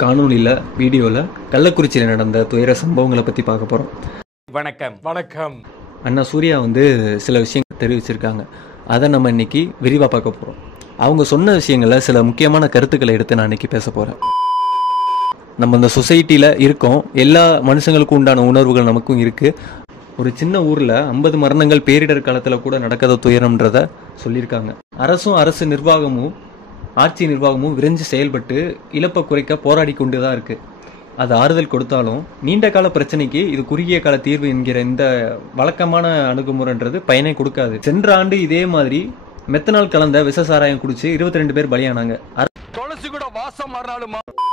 காணொலியில் வீடியோவில் கள்ளக்குறிச்சியில் நடந்த துயர சம்பவங்களை பற்றி பார்க்க போகிறோம். வணக்கம் வணக்கம். அண்ணா சூர்யா சில விஷயங்கள் தெரிவிச்சிருக்காங்க. அதை நம்ம இன்னைக்கு விரிவாக பார்க்க போகிறோம். அவங்க சொன்ன விஷயங்களில் சில முக்கியமான கருத்துக்களை எடுத்து நான் இன்னைக்கு பேச போகிறேன். நம்ம இந்த சொசைட்டியில் இருக்கோம், எல்லா மனுஷங்களுக்கும் உண்டான உணர்வுகள் நமக்கும் இருக்குது. ஒரு சின்ன ஊரில் 50 மரணங்கள் பேரிடர் காலத்தில் கூட நடக்காத துயரம்ன்றத சொல்லியிருக்காங்க. அரசு நிர்வாகமும் ஆட்சி நிர்வாகமும் விரைஞ்சு செயல்பட்டு இழப்பை குறைக்க போராடி கொண்டு தான் இருக்குது. அது ஆறுதல் கொடுத்தாலும் நீண்ட கால பிரச்சனைக்கு இது குறுகிய கால தீர்வு என்கிற இந்த வழக்கமான அணுகுமுறைன்றது பயனை கொடுக்காது. சென்ற ஆண்டு இதே மாதிரி மெத்தனால் கலந்த விஷசாராயம் குடிச்சு 22 பேர் பலியானாங்க.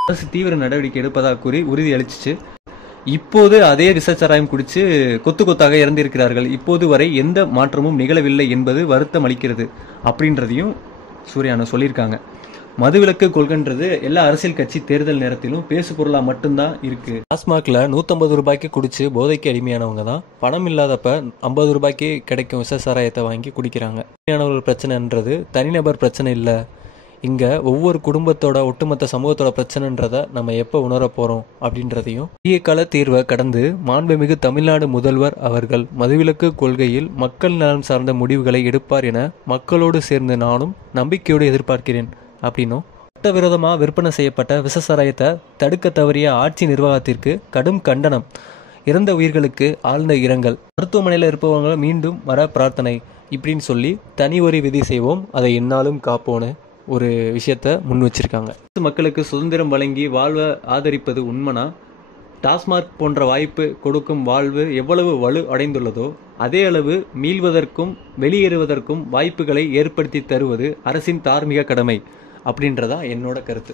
அரசு தீவிர நடவடிக்கை எடுப்பதாக கூறி உறுதி அளிச்சிச்சு. இப்போது அதே விஷச்சாராயம் குடிச்சு கொத்து கொத்தாக இறந்திருக்கிறார்கள். இப்போது வரை எந்த மாற்றமும் நிகழவில்லை என்பது வருத்தம் அளிக்கிறது அப்படின்றதையும் சூர்யா சொல்லியிருக்காங்க. மதுவிலக்கு கொள்கைன்றது எல்லா அரசியல் கட்சி தேர்தல் நேரத்திலும் பேசு பொருளா மட்டும்தான் இருக்கு. டாஸ்மாக்ல 150 ரூபாய்க்கு குடிச்சு போதைக்கு அடிமையானவங்க தான் பணம் இல்லாதப்ப 50 ரூபாய்க்கு கிடைக்கும் விஷசாராயத்தை வாங்கி குடிக்கிறாங்க. அடிமையானவர்கள் பிரச்சனைன்றது தனிநபர் பிரச்சனை இல்லை. இங்க ஒவ்வொரு குடும்பத்தோட ஒட்டுமொத்த சமூகத்தோட பிரச்சனைன்றத நம்ம எப்போ உணர போறோம் அப்படின்றதையும் குறுகிய கால தீர்வை கடந்து மாண்புமிகு தமிழ்நாடு முதல்வர் அவர்கள் மதுவிலக்கு கொள்கையில் மக்கள் நலன் சார்ந்த முடிவுகளை எடுப்பார் என மக்களோடு சேர்ந்து நானும் நம்பிக்கையோடு எதிர்பார்க்கிறேன் அப்படின்னும், சட்டவிரோதமாக விற்பனை செய்யப்பட்ட விஷசாராயத்தை தடுக்க தவறிய ஆட்சி நிர்வாகத்திற்கு கடும் கண்டனம், இறந்த உயிர்களுக்கு ஆழ்ந்த இரங்கல், மருத்துவமனையில் இருப்பவங்க மீண்டும் வர பிரார்த்தனை இப்படின்னு சொல்லி தனி ஒரு விதி செய்வோம், அதை என்னாலும் காப்போன்னு ஒரு விஷயத்த முன் வச்சிருக்காங்க. மக்களுக்கு சுதந்திரம் வழங்கி வாழ்வை ஆதரிப்பது உண்மைனா டாஸ்மாக் போன்ற வாய்ப்பு கொடுக்கும் வாழ்வு எவ்வளவு வலு அடைந்துள்ளதோ அதே அளவு மீள்வதற்கும் வெளியேறுவதற்கும் வாய்ப்புகளை ஏற்படுத்தி தருவது அரசின் தார்மீக கடமை அப்படின்றதா என்னோட கருத்து.